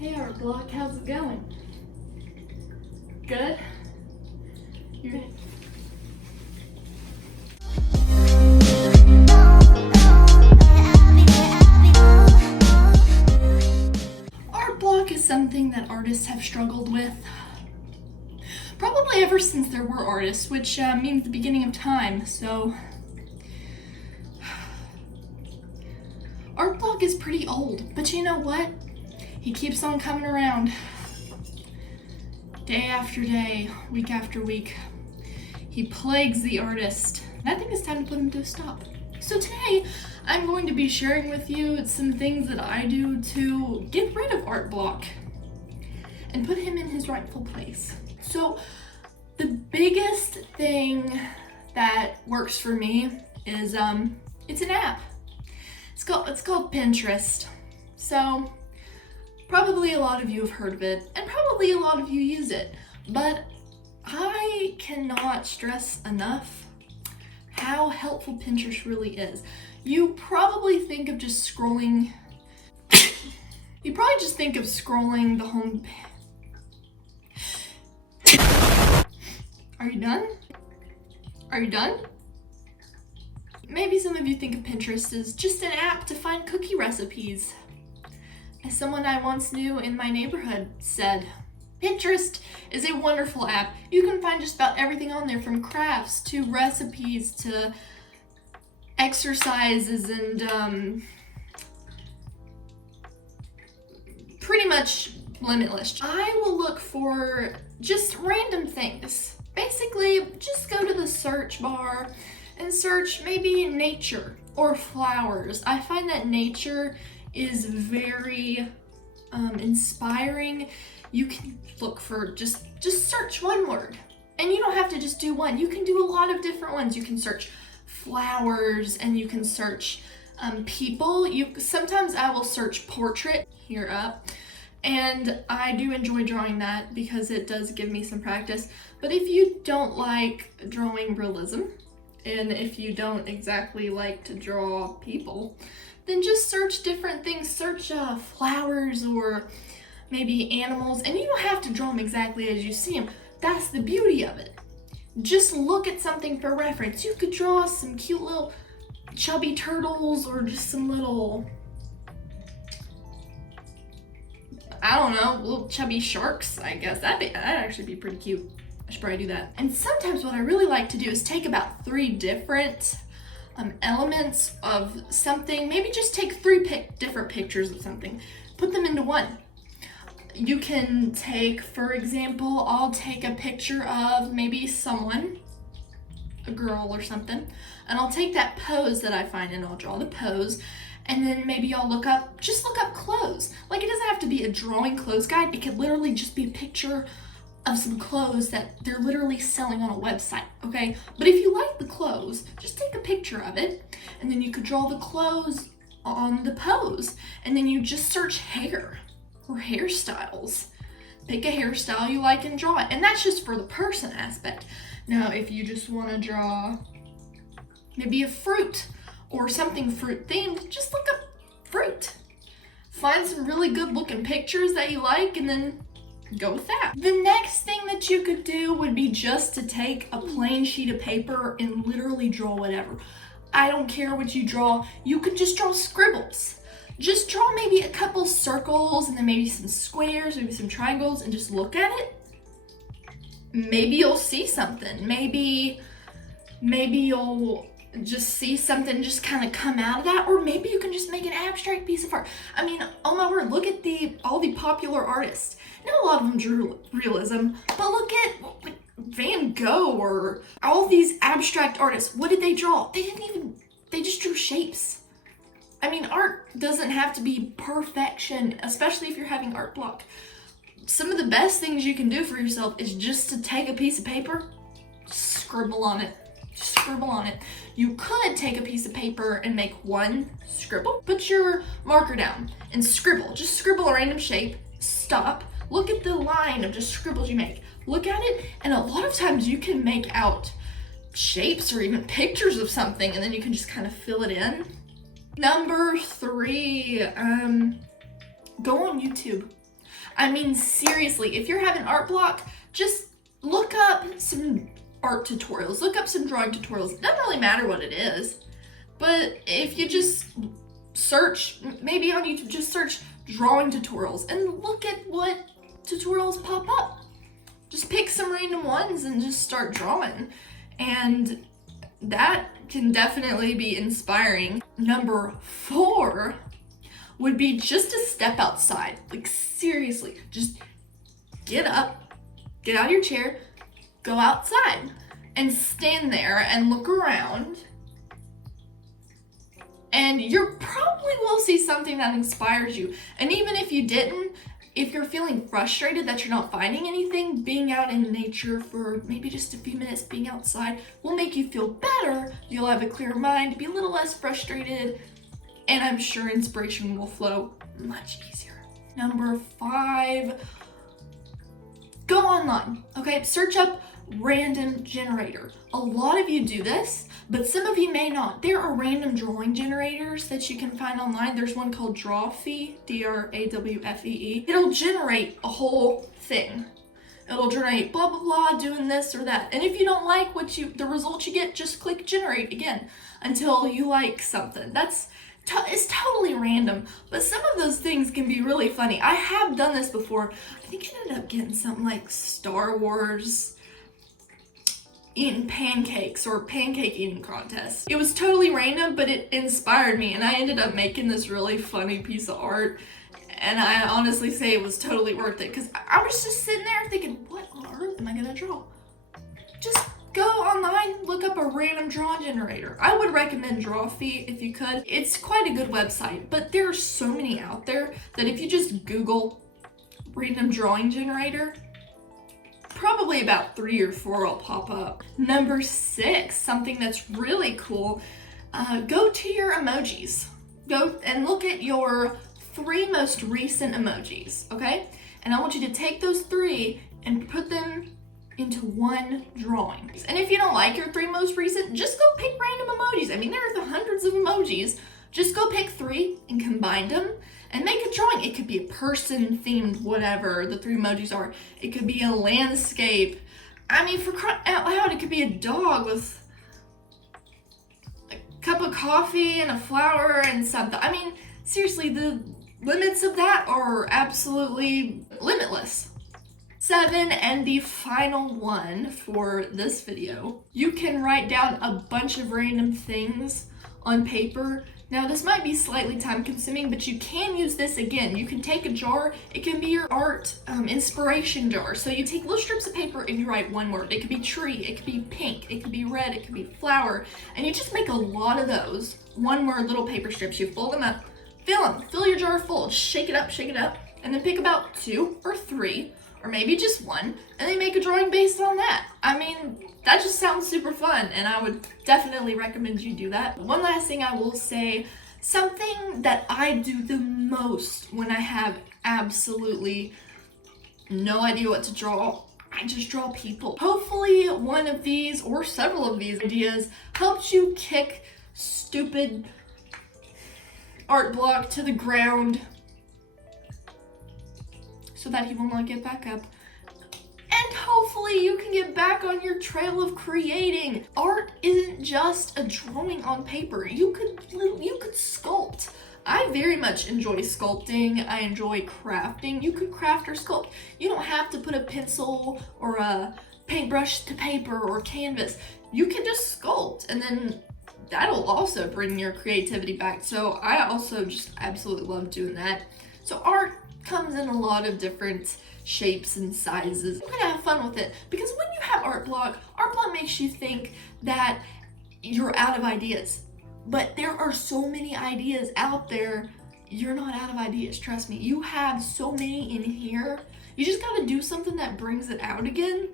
Hey Art Block, how's it going? Good? You're good? Art block is something that artists have struggled with probably ever since there were artists, which means the beginning of time, so art block is pretty old, but you know what? He keeps on coming around. Day after day, week after week. He plagues the artist. And I think it's time to put him to a stop. So today, I'm going to be sharing with you some things that I do to get rid of art block and put him in his rightful place. So the biggest thing that works for me is it's an app. It's called Pinterest. So probably a lot of you have heard of it, and probably a lot of you use it, but I cannot stress enough how helpful Pinterest really is. You probably think of just scrolling, the home page. Are you done? Are you done? Maybe some of you think of Pinterest as just an app to find cookie recipes. As someone I once knew in my neighborhood said, Pinterest is a wonderful app. You can find just about everything on there, from crafts to recipes to exercises and pretty much limitless. I will look for just random things. Basically, just go to the search bar and search maybe nature or flowers. I find that nature is very inspiring. You can look for just search one word, and you don't have to just do one. You can do a lot of different ones. You can search flowers, and you can search people. Sometimes I will search portrait here up, and I do enjoy drawing that because it does give me some practice. But if you don't like drawing realism, and if you don't exactly like to draw people, then just search different things. Search flowers or maybe animals, and you don't have to draw them exactly as you see them. That's the beauty of it. Just look at something for reference. You could draw some cute little chubby turtles or just some little, I don't know, little chubby sharks, I guess. That'd actually be pretty cute. I should probably do that. And sometimes what I really like to do is take about 3 different elements of something, maybe just take 3 different pictures of something, put them into one. You can take, for example, I'll take a picture of maybe someone, a girl or something, and I'll take that pose that I find and I'll draw the pose, and then maybe I'll look up clothes. Like, it doesn't have to be a drawing clothes guide. It could literally just be a picture of some clothes that they're literally selling on a website, okay? But if you like the clothes, just take a picture of it, and then you could draw the clothes on the pose, and then you just search hair or hairstyles. Pick a hairstyle you like and draw it, and that's just for the person aspect. Now, if you just want to draw maybe a fruit or something fruit themed, just look up fruit. Find some really good looking pictures that you like, and then go with that. The next thing that you could do would be just to take a plain sheet of paper and literally draw whatever. I don't care what you draw. You could just draw scribbles. Just draw maybe a couple circles and then maybe some squares, maybe some triangles, and just look at it. Maybe you'll see something. Maybe you'll just see something just kind of come out of that, or maybe you can just make an abstract piece of art. I mean, oh my word, look at all the popular artists. Not a lot of them drew realism, but look at like Van Gogh or all these abstract artists. What did they draw? They just drew shapes. I mean, art doesn't have to be perfection, especially if you're having art block. Some of the best things you can do for yourself is just to take a piece of paper, scribble on it. Just scribble on it. You could take a piece of paper and make one scribble. Put your marker down and scribble. Just scribble a random shape. Stop. Look at the line of just scribbles you make. Look at it, and a lot of times you can make out shapes or even pictures of something, and then you can just kind of fill it in. Number 3, go on YouTube. I mean, seriously, if you're having art block, just look up some art tutorials, look up some drawing tutorials. It doesn't really matter what it is, but if you just search, maybe on YouTube, just search drawing tutorials and look at what tutorials pop up. Just pick some random ones and just start drawing. And that can definitely be inspiring. Number 4 would be just to step outside. Like seriously, just get up, get out of your chair, go outside and stand there and look around. And you probably will see something that inspires you. And even if you didn't, if you're feeling frustrated that you're not finding anything, being out in nature for maybe just a few minutes, being outside will make you feel better. You'll have a clear mind, be a little less frustrated, and I'm sure inspiration will flow much easier. Number 5, go online, okay? Search up random generator. A lot of you do this, but some of you may not. There are random drawing generators that you can find online. There's one called DrawFee, DrawFee. It'll generate a whole thing. It'll generate blah, blah, blah, doing this or that. And if you don't like the results you get, just click generate again until you like something. It's totally random, but some of those things can be really funny. I have done this before. I think I ended up getting something like Star Wars eating pancakes or pancake eating contest. It was totally random, but it inspired me and I ended up making this really funny piece of art. And I honestly say it was totally worth it because I was just sitting there thinking, what on earth am I gonna draw? Just go online, look up a random drawing generator. I would recommend DrawFee if you could. It's quite a good website, but there are so many out there that if you just Google random drawing generator, probably about 3 or 4 will pop up. Number 6, something that's really cool, go to your emojis. Go and look at your 3 most recent emojis, okay? And I want you to take those 3 and put them into one drawing. And if you don't like your 3 most recent, just go pick random emojis. I mean, there are the hundreds of emojis. Just go pick 3 and combine them and make a drawing. It could be a person themed, whatever the 3 emojis are. It could be a landscape. I mean, for crying out loud, it could be a dog with a cup of coffee and a flower and something. I mean, seriously, the limits of that are absolutely limitless. 7, and the final one for this video, you can write down a bunch of random things on paper. Now this might be slightly time consuming, but you can use this again. You can take a jar, it can be your art inspiration jar. So you take little strips of paper and you write one word. It could be tree, it could be pink, it could be red, it could be flower. And you just make a lot of those one word little paper strips. You fold them up, fill your jar full, just shake it up, and then pick about 2 or 3, or maybe just 1, and then make a drawing based on that. I mean, that just sounds super fun, and I would definitely recommend you do that. One last thing I will say, something that I do the most when I have absolutely no idea what to draw, I just draw people. Hopefully one of these or several of these ideas helps you kick stupid art block to the ground so that he will not get back up. And hopefully you can get back on your trail of creating. Art isn't just a drawing on paper. You could sculpt. I very much enjoy sculpting. I enjoy crafting. You could craft or sculpt. You don't have to put a pencil or a paintbrush to paper or canvas. You can just sculpt, and then that'll also bring your creativity back. So I also just absolutely love doing that. So art comes in a lot of different shapes and sizes. You can have fun with it because when you have art block makes you think that you're out of ideas. But there are so many ideas out there. You're not out of ideas, trust me. You have so many in here. You just gotta do something that brings it out again.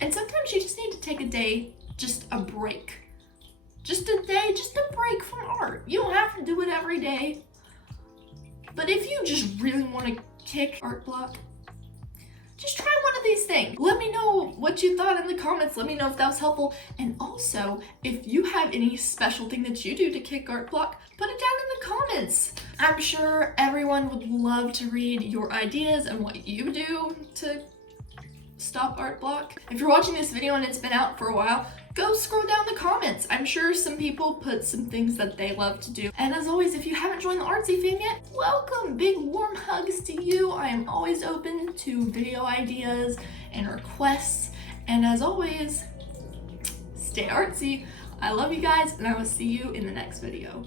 And sometimes you just need to take a day, just a break. Just a day, just a break from art. You don't have to do it every day. But if you just really want to kick art block, just try one of these things. Let me know what you thought in the comments. Let me know if that was helpful. And also, if you have any special thing that you do to kick art block, put it down in the comments. I'm sure everyone would love to read your ideas and what you do to stop art block. If you're watching this video and it's been out for a while, go scroll down the comments. I'm sure some people put some things that they love to do. And as always, if you haven't joined the Artsy fam yet, welcome. Big warm hugs to you. I am always open to video ideas and requests. And as always, stay artsy. I love you guys, and I will see you in the next video.